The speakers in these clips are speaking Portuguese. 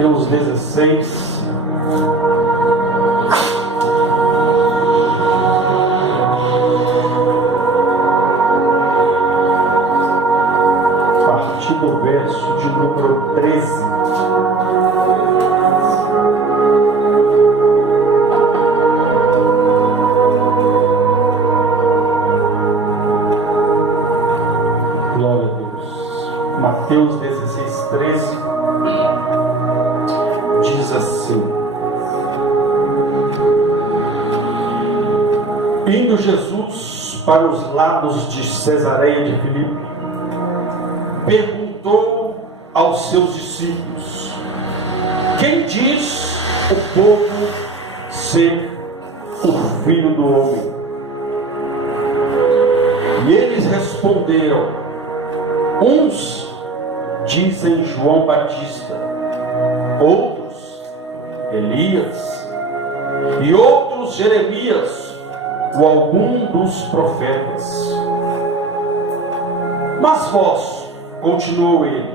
Mateus 16. A partir do verso de número 13. Glória a Deus. Mateus 16, 13. Diz assim: indo Jesus para os lados de Cesareia de Filipe, perguntou aos seus discípulos: quem diz o povo ser o Filho do Homem? E eles responderam: uns dizem João Batista, outros Elias, e outros Jeremias, ou algum dos profetas. Mas vós, continuou ele,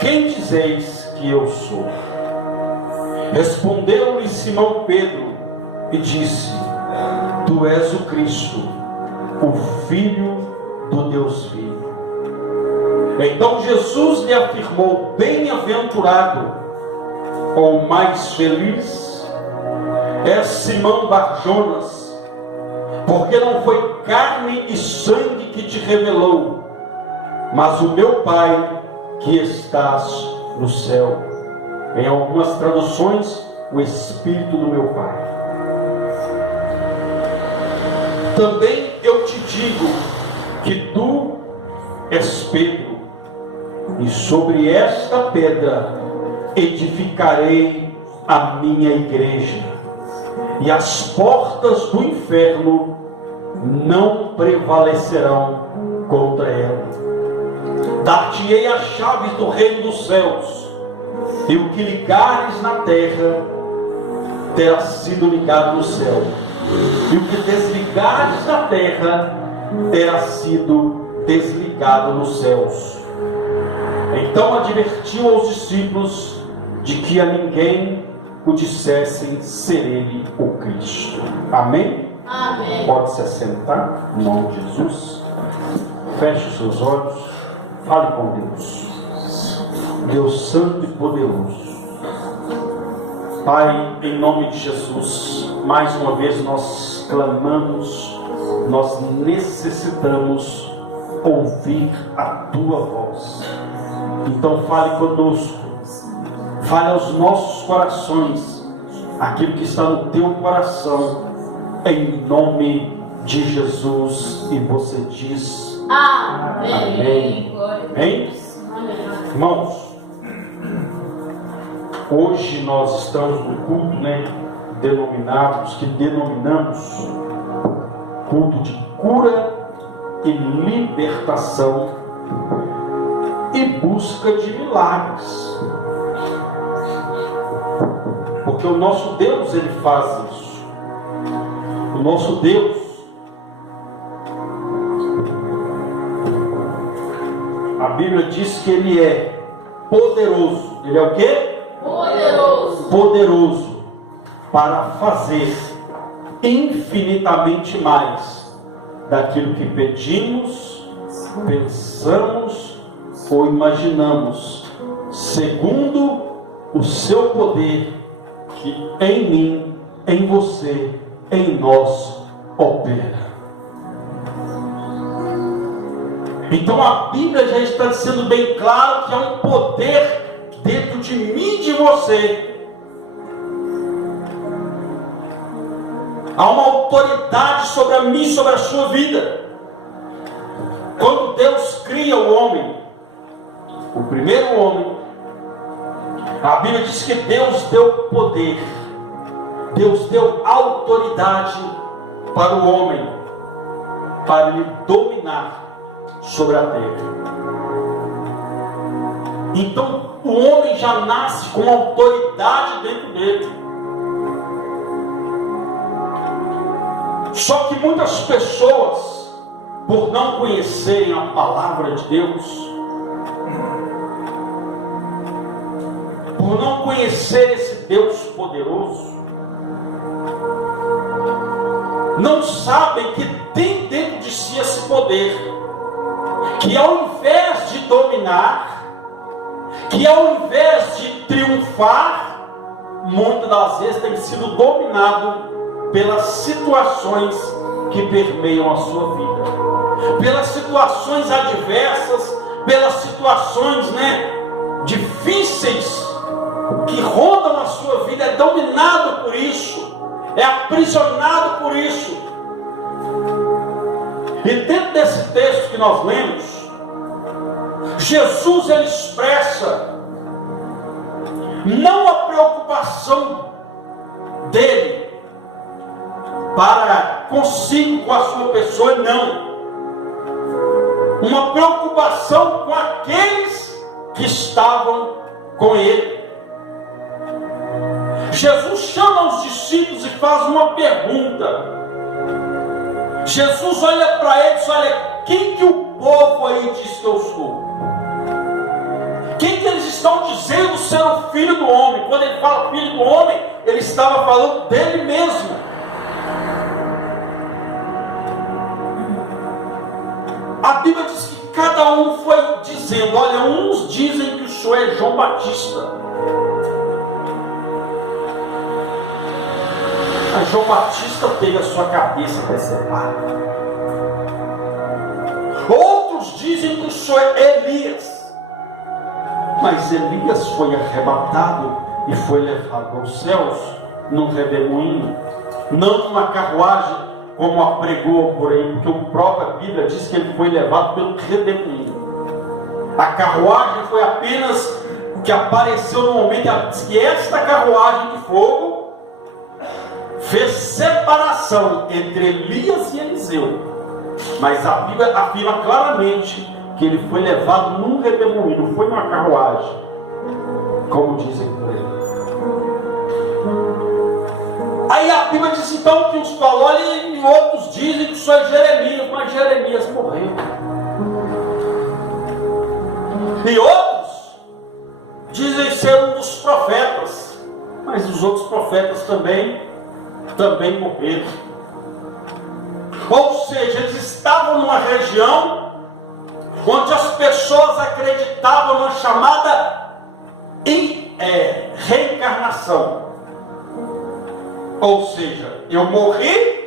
quem dizeis que eu sou? Respondeu-lhe Simão Pedro e disse: tu és o Cristo, o Filho do Deus vivo. Então Jesus lhe afirmou: bem-aventurado, ou mais feliz, é Simão Barjonas, porque não foi carne e sangue que te revelou, mas o meu Pai que estás no céu. Em algumas traduções, o Espírito do meu Pai. Também eu te digo que tu és Pedro, e sobre esta pedra edificarei a minha igreja, e as portas do inferno não prevalecerão contra ela. Dar-te-ei as chaves do reino dos céus, e o que ligares na terra terá sido ligado no céu, e o que desligares na terra terá sido desligado nos céus. Então advertiu aos discípulos de que a ninguém o dissessem ser ele o Cristo. Amém? Amém. Pode se assentar, em nome de Jesus. Feche os seus olhos, fale com Deus. Deus Santo e Poderoso, Pai, em nome de Jesus, mais uma vez nós clamamos, nós necessitamos ouvir a Tua voz. Então fale conosco, fale aos nossos corações, aquilo que está no Teu coração, em nome de Jesus. E você diz: Amém. Amém. Amém? Irmãos, hoje nós estamos no culto, denominamos culto de cura e libertação e busca de milagres. Porque o nosso Deus, Ele faz isso. O nosso Deus, a Bíblia diz que Ele é poderoso. Ele é o quê? Poderoso. Poderoso para fazer infinitamente mais daquilo que pedimos, pensamos ou imaginamos, segundo o seu poder que em mim, em você, em nós opera. Então a Bíblia já está dizendo bem claro que há um poder dentro de mim e de você. Há uma autoridade sobre a mim, sobre a sua vida. Quando Deus cria o homem, o primeiro homem, a Bíblia diz que Deus deu poder, Deus deu autoridade para o homem, para ele dominar sobre a terra. Então o homem já nasce com autoridade dentro dele. Só que muitas pessoas, por não conhecerem a palavra de Deus, por não conhecer esse Deus poderoso, não sabem que tem dentro de si esse poder, que ao invés de dominar, que ao invés de triunfar, muitas das vezes tem sido dominado pelas situações que permeiam a sua vida, pelas situações adversas, pelas situações difíceis que rondam a sua vida, é dominado por isso, é aprisionado por isso. E dentro desse texto que nós lemos, Jesus ele expressa não a preocupação dele para consigo, com a sua pessoa, não. Uma preocupação com aqueles que estavam com ele. Jesus chama os discípulos e faz uma pergunta. Jesus olha para eles, olha, quem que o povo aí diz que eu sou? Quem que eles estão dizendo ser o Filho do Homem? Quando ele fala Filho do Homem, ele estava falando dele mesmo. A Bíblia diz que cada um foi dizendo, olha, uns dizem que o senhor é João Batista. Mas João Batista teve a sua cabeça decepada. Outros dizem que o senhor é Elias. Mas Elias foi arrebatado e foi levado aos céus num redemoinho, não numa carruagem como apregou por aí, porque a própria Bíblia diz que ele foi levado pelo redemoinho. A carruagem foi apenas o que apareceu no momento. Ela diz que esta carruagem de fogo fez separação entre Elias e Eliseu, mas a Bíblia afirma claramente que ele foi levado num redemoinho, não foi numa carruagem, como dizem por aí. Aí a Bíblia diz então que uns falam, olha, e outros dizem que só é Jeremias, mas Jeremias morreu. E outros dizem ser um dos profetas, mas os outros profetas também morreram. Ou seja, eles estavam numa região onde as pessoas acreditavam na chamada reencarnação. Ou seja, eu morri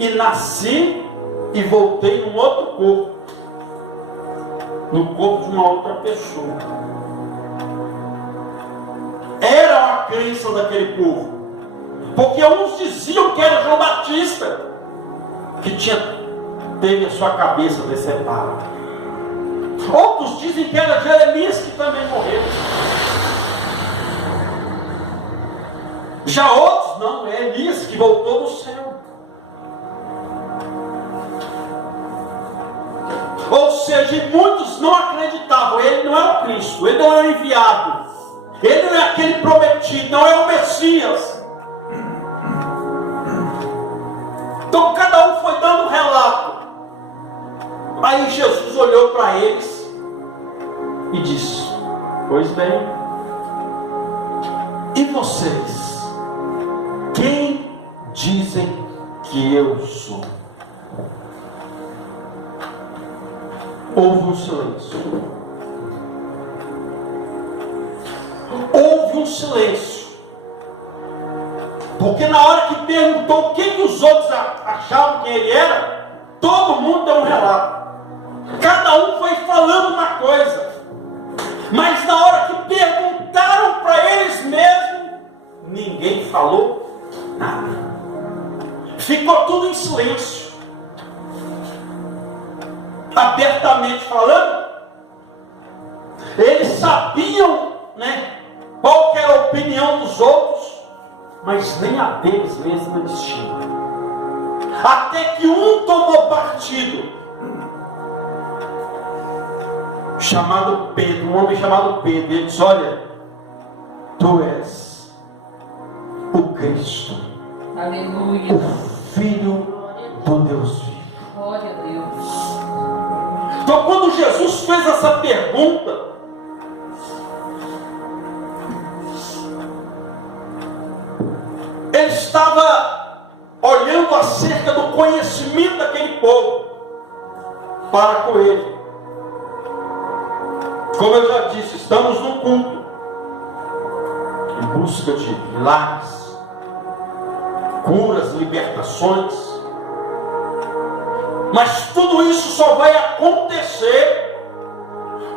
e nasci e voltei num outro corpo, no corpo de uma outra pessoa. Era a crença daquele povo, porque uns diziam que era João Batista que teve a sua cabeça decepada. Outros dizem que era Jeremias que também morreu. Já outros, não, é Elias que voltou do céu. Ou seja, muitos não acreditavam, ele não é o Cristo, ele não é o enviado, ele não é aquele prometido, não é o Messias. Então cada um foi dando um relato. Aí Jesus olhou para eles e disse, pois bem, e vocês? Quem dizem que eu sou? Houve um silêncio. Houve um silêncio. Porque na hora que perguntou o que os outros achavam que ele era, todo mundo deu um relato. Cada um foi falando uma coisa. Mas na hora que perguntaram para eles mesmos, ninguém falou nada. Ficou tudo em silêncio. Abertamente falando, eles sabiam, qual que era a opinião dos outros, mas nem a deles mesmos eles tinham. Até que um tomou partido, chamado Pedro, um homem chamado Pedro. Ele disse, olha, tu és o Cristo, aleluia, o Filho do Deus vivo. Glória a Deus. Então quando Jesus fez essa pergunta, ele estava olhando acerca do conhecimento daquele povo para com ele. Como eu já disse, estamos num culto em busca de milagres, curas, libertações. Mas tudo isso só vai acontecer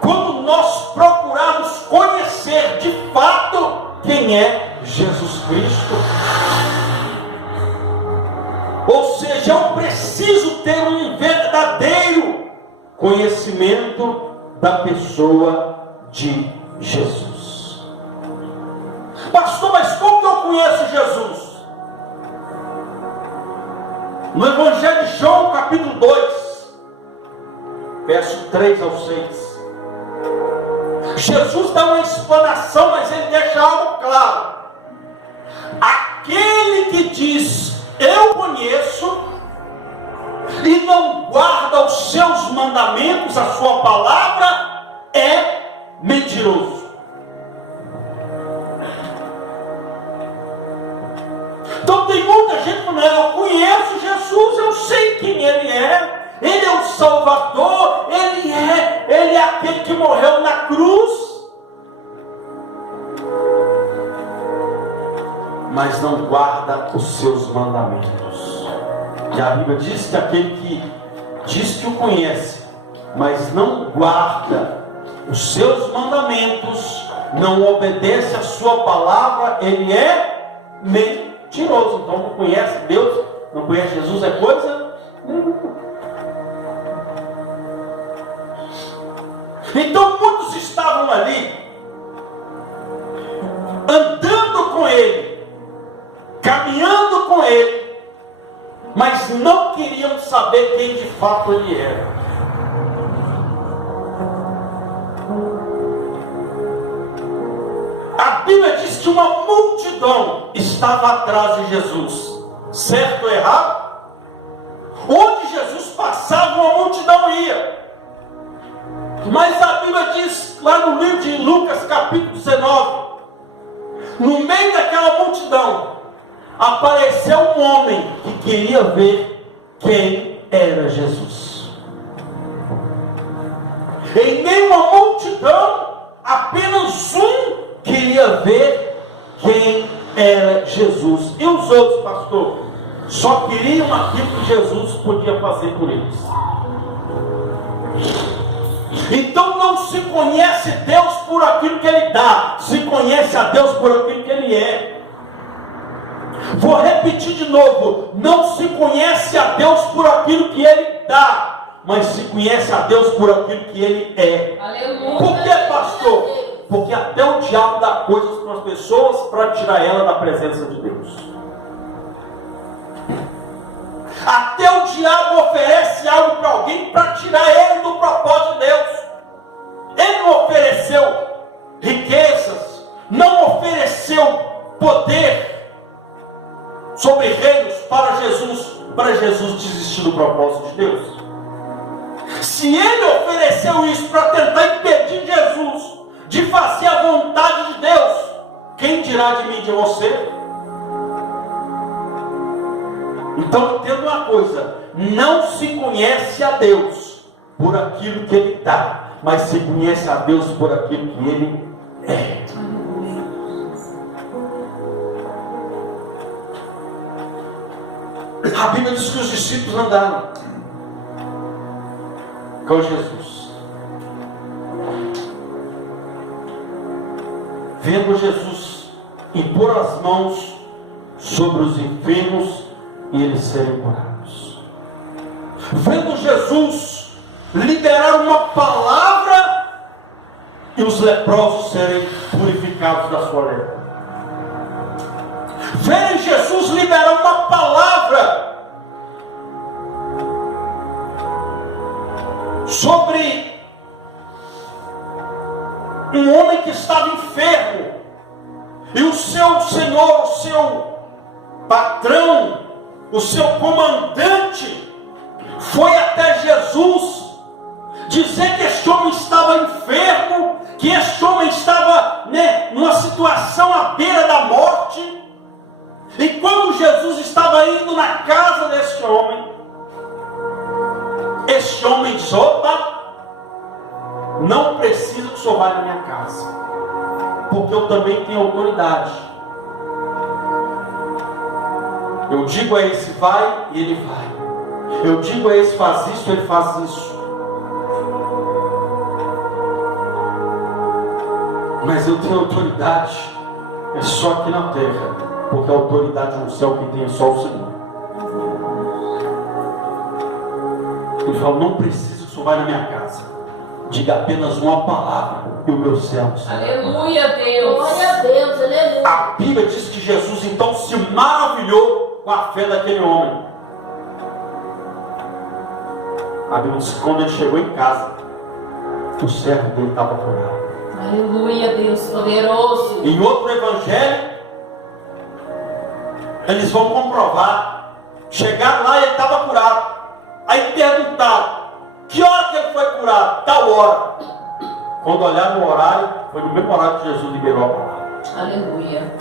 quando nós procurarmos conhecer de fato quem é Jesus Cristo. Ou seja, eu preciso ter um verdadeiro conhecimento da pessoa de Jesus. Pastor, mas como que eu conheço Jesus? No Evangelho de João, capítulo 2, verso 3 ao 6. Jesus dá uma explanação, mas ele deixa algo claro. Aquele que diz, eu conheço, e não guarda os seus mandamentos, a sua palavra, é mentiroso. Então tem muita gente falando, eu conheço Jesus, eu sei quem ele é o Salvador, ele é aquele que morreu na cruz, mas não guarda os seus mandamentos. E a Bíblia diz que aquele que diz que o conhece, mas não guarda os seus mandamentos, não obedece a sua palavra, ele é mentiroso. Então não conhece Deus, não conhece Jesus, é coisa nenhuma. Então muitos estavam ali, andando com ele, caminhando com ele, mas não queriam saber quem de fato ele era. A Bíblia diz que uma multidão estava atrás de Jesus, certo ou errado? Onde Jesus passava, uma multidão ia. Mas a Bíblia diz, lá no livro de Lucas, capítulo 19, no meio daquela multidão, apareceu um homem que queria ver quem era Jesus. Em meio a uma multidão, apenas um queria ver quem era Jesus. E os outros, pastor, só queriam aquilo que Jesus podia fazer por eles. Então não se conhece Deus por aquilo que Ele dá, se conhece a Deus por aquilo que Ele é. Vou repetir de novo, não se conhece a Deus por aquilo que Ele dá, mas se conhece a Deus por aquilo que Ele é. Aleluia. Por que, pastor? Porque até o diabo dá coisas para as pessoas para tirar ela da presença de Deus. Até o diabo oferece algo para alguém para tirar ele do propósito de Deus. Ele não ofereceu riquezas, não ofereceu poder sobre reinos para Jesus desistir do propósito de Deus. Se ele ofereceu isso para tentar impedir Jesus de fazer a vontade de Deus, quem dirá de mim, de você? Então entenda uma coisa, não se conhece a Deus por aquilo que Ele dá, mas se conhece a Deus por aquilo que Ele é. A Bíblia diz que os discípulos andaram com Jesus, vendo Jesus impor as mãos sobre os enfermos e eles serem curados, vendo Jesus liberar uma palavra e os leprosos serem purificados da sua lepra, vendo Jesus liberar uma palavra sobre um homem que estava enfermo e o seu senhor, o seu patrão, o seu comandante foi até Jesus dizer que este homem estava enfermo, que este homem estava numa situação à beira da morte, E quando Jesus estava indo na casa deste homem, este homem diz: opa, não preciso que o senhor vá na minha casa, porque eu também tenho autoridade. Eu digo a esse vai e ele vai. Eu digo a esse faz isso, ele faz isso. Mas eu tenho autoridade, é só aqui na terra, porque a autoridade no céu quem tem é só o Senhor. Ele falou: não preciso que o senhor vá na minha casa, diga apenas uma palavra e o meu céu será. Aleluia, Deus. Glória a Deus, aleluia. A Bíblia diz que Jesus então se maravilhou com a fé daquele homem. A Bíblia diz que quando ele chegou em casa, o servo dele estava curado. Aleluia, Deus poderoso. Em outro evangelho, eles vão comprovar. Chegaram lá e ele estava curado. Aí perguntaram: que hora que ele foi curado? Tal hora. Quando olharam no horário, foi no mesmo horário que Jesus liberou a palavra. Aleluia.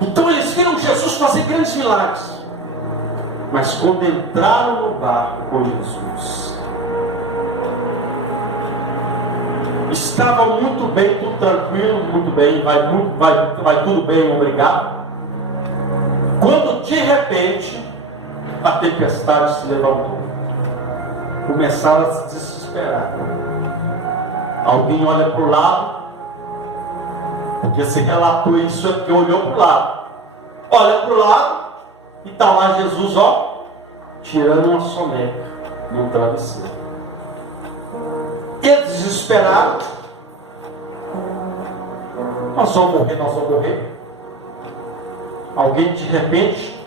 Então eles viram Jesus fazer grandes milagres. Mas quando entraram no barco com Jesus, estava muito bem, tudo tranquilo, muito bem, vai tudo bem, obrigado. Quando de repente a tempestade se levantou, começaram a se desesperar. Alguém olha para o lado, porque se relatou isso é porque olhou para o lado. Olha para o lado e está lá Jesus, ó, tirando uma soneca no travesseiro. Eles desesperaram. Nós vamos morrer, nós vamos morrer. Alguém de repente: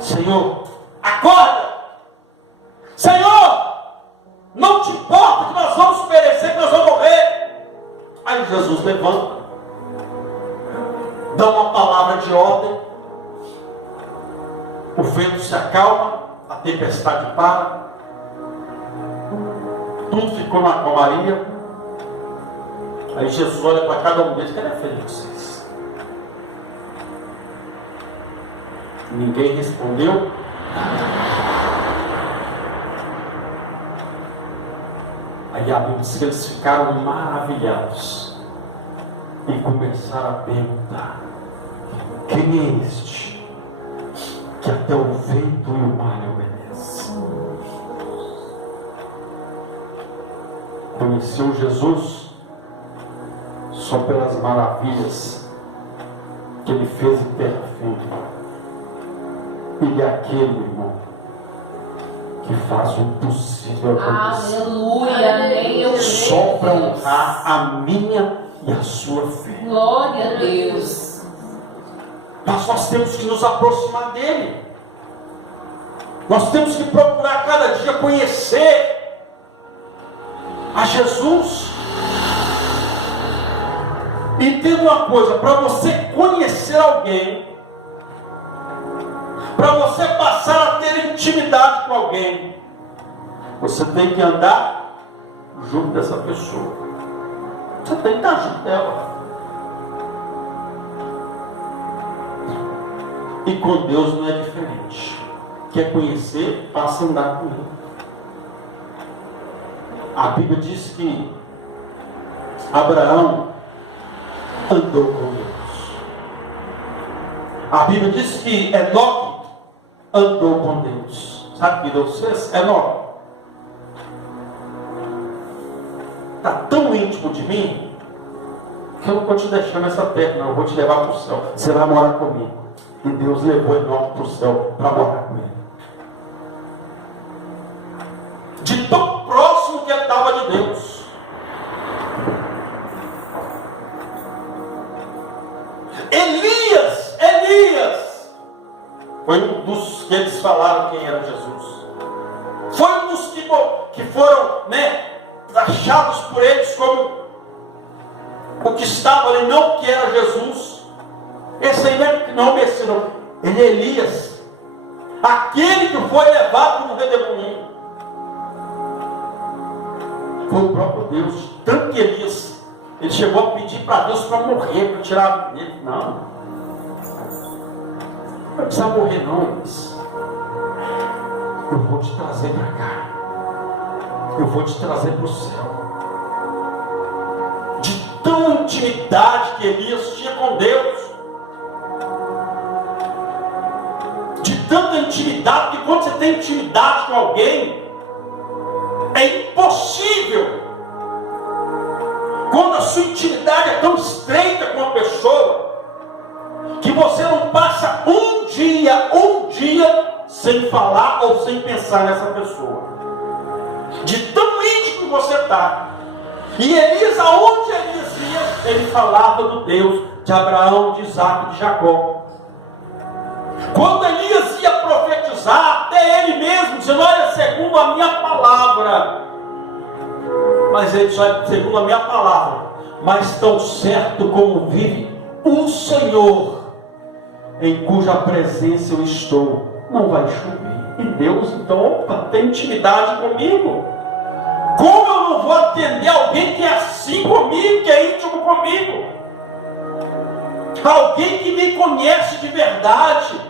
Senhor, acorda! Senhor, não te importa que nós vamos perecer, que nós vamos morrer. Aí Jesus levanta, dá uma palavra de ordem, o vento se acalma, a tempestade para, tudo ficou na calmaria. Aí Jesus olha para cada um deles: cadê a fé de vocês? Ninguém respondeu. Aí a Bíblia diz que eles ficaram maravilhados e começaram a perguntar: quem é este que até o vento e o mar lhe obedecem? Conheceu Jesus só pelas maravilhas que ele fez em terra firme. Ele é aquele, irmão, que faz o impossível acontecer. Aleluia, Só para honrar a minha e a sua fé. glória a Deus. Mas nós temos que nos aproximar dele. Nós temos que procurar cada dia conhecer a Jesus. Entenda uma coisa: para você conhecer alguém, para você passar a ter intimidade com alguém, você tem que andar junto dessa pessoa. Você tem que estar junto dela. E com Deus não é diferente. Quer conhecer, passa a andar com Ele. A Bíblia diz que Abraão andou com Deus. A Bíblia diz que Enoque andou com Deus. Sabe o que Deus fez? Enoque, está tão íntimo de mim que eu não vou te deixar nessa terra, não. Eu vou te levar para o céu. Você vai morar comigo. E Deus levou Enoque para o céu para morar com ele. De tão próximo que ele estava de Deus. Elias foi um dos que eles falaram quem era Jesus. Foi um dos que foram, achados por eles como o que estava ali, não que era Jesus. Esse aí não é Messias, não. Ele é Elias, aquele que foi levado no redemoinho. Foi o próprio Deus. Tanto que Elias Ele chegou a pedir para Deus para morrer, para tirar a vida dele. Não. Não precisa morrer não, Elias. Eu vou te trazer para cá. Eu vou te trazer para o céu. De tão intimidade que Elias tinha com Deus. De tanta intimidade, que quando você tem intimidade com alguém, é impossível. Quando a sua intimidade é tão estreita com a pessoa, que você não passa um dia sem falar ou sem pensar nessa pessoa. De tão íntimo que você está. E Elias, aonde Elias ia, ele falava do Deus de Abraão, de Isaac e de Jacó. Quando Elias ia profetizar, até ele mesmo, dizendo, olha, segundo a minha palavra. Mas ele só segundo a minha palavra. Mas tão certo como vive o Senhor, em cuja presença eu estou, não vai chover. E Deus, então, opa, tem intimidade comigo. Como eu não vou atender alguém que é assim comigo, que é íntimo comigo? Alguém que me conhece de verdade.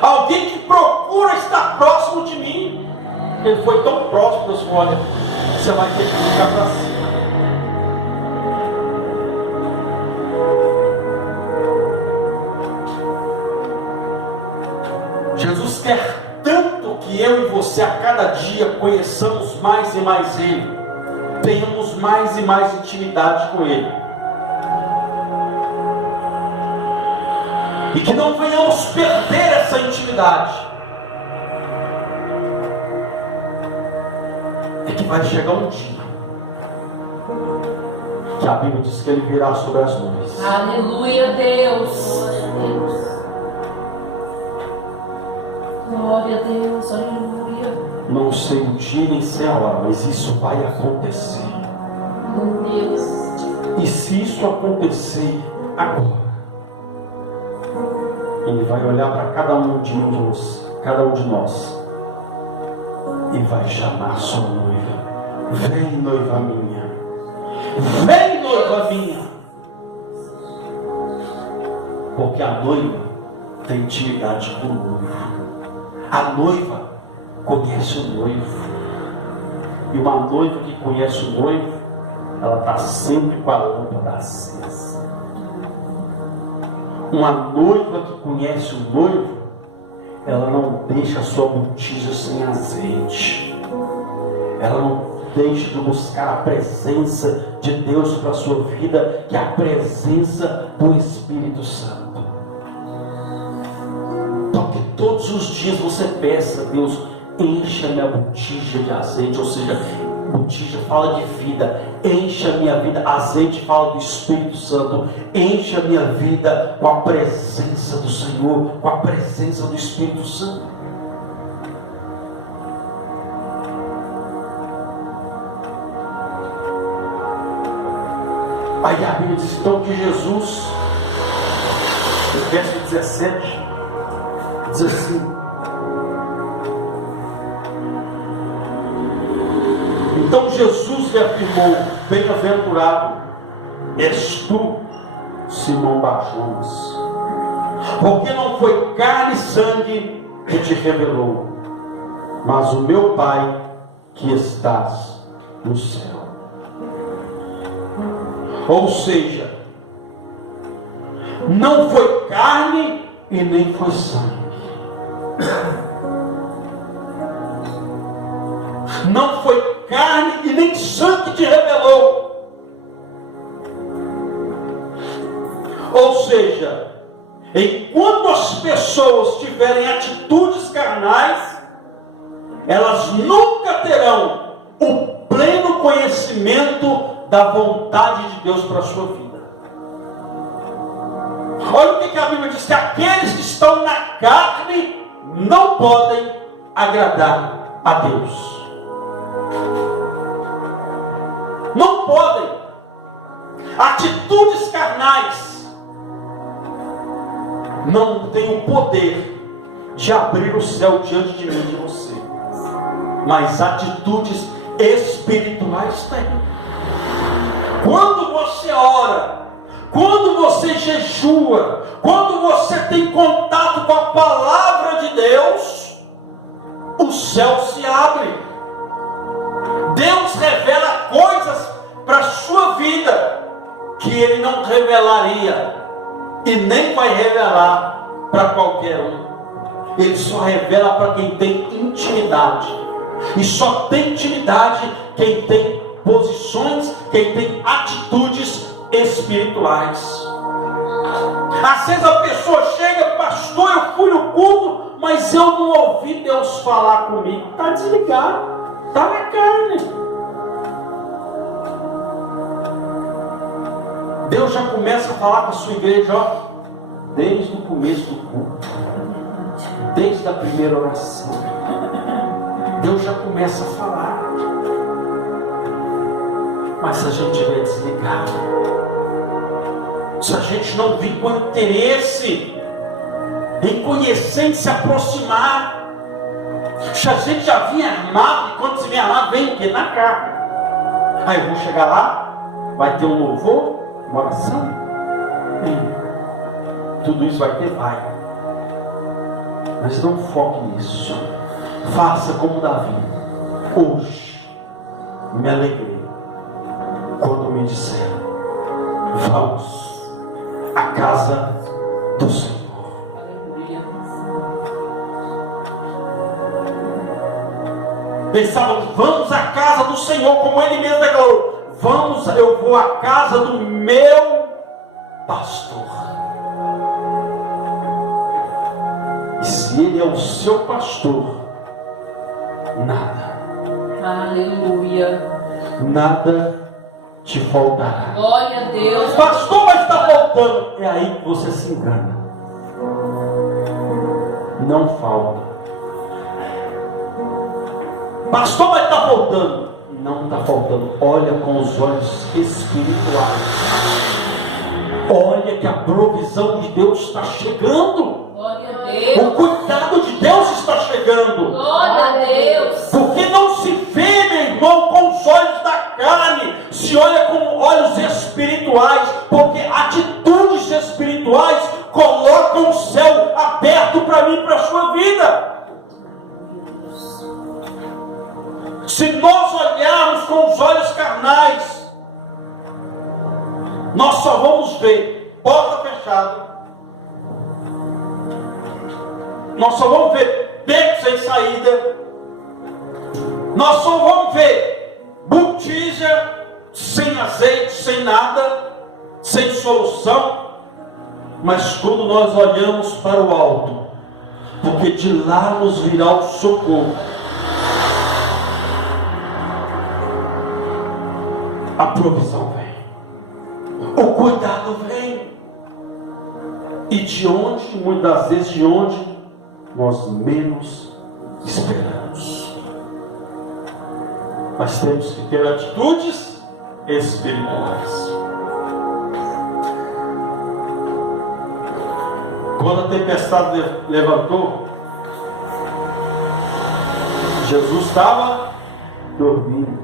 Alguém que procura estar próximo de mim. Ele foi tão próximo, Deus falou, olha, você vai ter que ficar para cima. Jesus quer tanto que eu e você a cada dia conheçamos mais e mais Ele, tenhamos mais e mais intimidade com Ele, e que não venhamos perder essa intimidade. É que vai chegar um dia que a Bíblia diz que Ele virá sobre as nuvens. Aleluia, Deus. Glória a Deus, aleluia. Não sei o dia nem sei a hora, mas isso vai acontecer. Meu Deus. E se isso acontecer agora, Ele vai olhar para cada um de nós, e vai chamar sua noiva. Vem, noiva minha. Vem, noiva minha. Porque a noiva tem intimidade com o noivo. A noiva conhece o noivo. E uma noiva que conhece o noivo, ela está sempre com a lâmpada acesa. Uma noiva que conhece o noivo, ela não deixa a sua botija sem azeite. Ela não deixa de buscar a presença de Deus para a sua vida, que é a presença do Espírito Santo. Então que todos os dias você peça, Deus, encha minha botija de azeite. Ou seja, botija fala de vida, encha minha vida. Azeite fala do Espírito Santo. Encha minha vida com a presença do Senhor, com a presença do Espírito Santo. Aí a Bíblia diz então que Jesus, no verso 17, diz assim: então Jesus lhe afirmou, bem-aventurado és tu, Simão Bar-Jonas, porque não foi carne e sangue que te revelou, mas o meu Pai que estás no céu. Ou seja, não foi carne e nem foi sangue. Não foi carne e nem sangue que te revelou. Ou seja, enquanto as pessoas tiverem atitudes carnais, elas nunca terão o pleno conhecimento da vontade de Deus para a sua vida. Olha o que a Bíblia diz: que aqueles que estão na carne não podem agradar a Deus. Não podem. Atitudes carnais não têm o poder de abrir o céu diante de mim e de você, mas atitudes espirituais têm. Quando você ora, quando você jejua, quando você tem contato com a palavra de Deus, o céu se abre. Deus revela coisas para a sua vida que Ele não revelaria e nem vai revelar para qualquer um. Ele só revela para quem tem intimidade. E só tem intimidade quem tem posições, quem tem atitudes espirituais. Às vezes a pessoa chega: pastor, eu fui no culto, mas eu não ouvi Deus falar comigo. Está desligado, está na carne. Deus já começa a falar com a sua igreja, ó, desde o começo do culto, desde a primeira oração. Deus já começa a falar. Mas se a gente estiver desligado, se a gente não vir com interesse em conhecer, em se aproximar, se a gente já vir armado, e quando se vem armado, vem o quê? Na carne. Aí eu vou chegar lá, vai ter um louvor, uma oração, tudo isso vai ter, vai. Mas não foque nisso. Faça como Davi. Hoje me alegrei quando me disseram: vamos à casa do Senhor. Pensavam: vamos à casa do Senhor, como Ele mesmo declarou: vamos, eu vou à casa do meu pastor. E se Ele é o seu pastor, nada, Aleluia. nada te faltará. Glória a Deus. Pastor, mas está faltando. É aí que você se engana. Não falta. Pastor, mas está faltando. Não está faltando. Olha com os olhos espirituais. Olha que a provisão de Deus está chegando. Glória a O Deus. cuidado de Deus está chegando. Glória a Deus. Porque não se vê, meu irmão, com os olhos da carne, se olha com olhos espirituais, porque atitudes espirituais colocam o céu aberto para mim e para a sua vida. Se nós olharmos com os olhos carnais, nós só vamos ver porta fechada, nós só vamos ver beco sem saída, nós só vamos ver botija sem azeite, sem nada, sem solução. Mas quando nós olhamos para o alto, porque de lá nos virá o socorro, a provisão vem, o cuidado vem. E de onde, muitas vezes, de onde nós menos esperamos. Mas temos que ter atitudes espirituais. Quando a tempestade levantou, Jesus estava dormindo.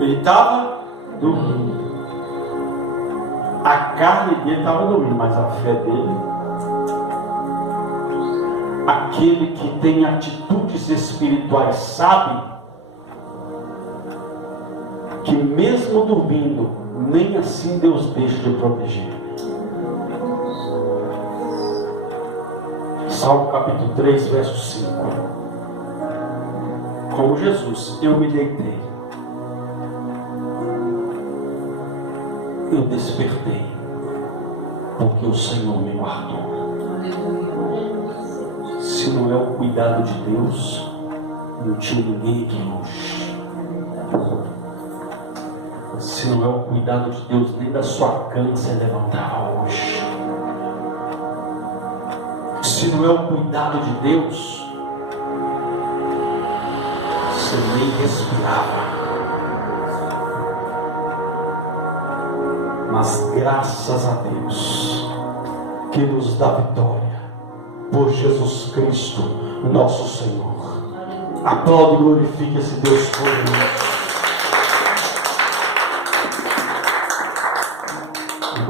Ele estava dormindo. A carne dele estava dormindo, mas a fé dele, aquele que tem atitudes espirituais, sabe que mesmo dormindo, nem assim Deus deixa de proteger. Salmo capítulo 3, verso 5. Como Jesus, eu me deitei, eu despertei, porque o Senhor me guardou. Se não é o cuidado de Deus, não tinha ninguém aqui hoje. Se não é o cuidado de Deus, nem da sua cama você levantava hoje. Se não é o cuidado de Deus, você nem respirava. Mas graças a Deus que nos dá vitória por Jesus Cristo, nosso Senhor. Aplaude e glorifique esse Deus poderoso.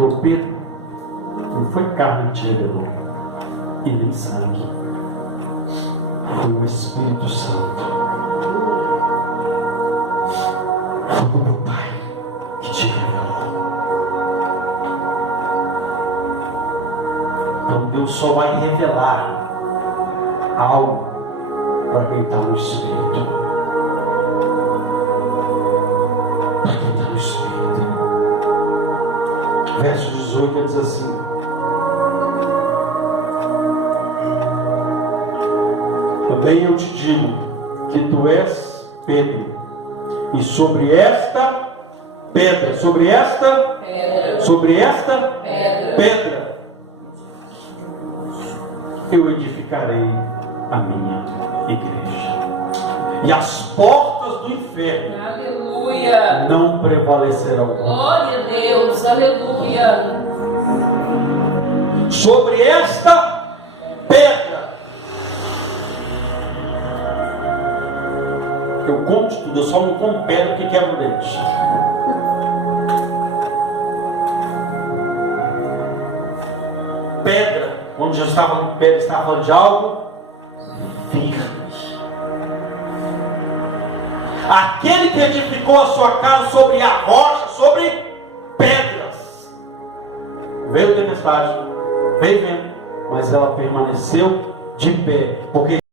falou: Pedro, não foi carne que te revelou, e nem sangue, foi o Espírito Santo, foi o meu Pai que te revelou. Então Deus só vai revelar algo para quem está no Espírito. Para quem está no Espírito. Verso 18 diz assim: também eu te digo que tu és Pedro, e sobre esta pedra, pedra, eu edificarei a minha igreja, e as portas do inferno, Aleluia. não prevalecerão. Glória a Deus. Aleluia. Sobre esta pedra, eu conto tudo, eu só não conto pedra que quebra o dente. Pedra, onde Jesus estava falando de pedra, estava falando de algo firme. Aquele que edificou a sua casa sobre a rocha, sobre pedras. Veio tempestade, veio vento, mas ela permaneceu de pé, porque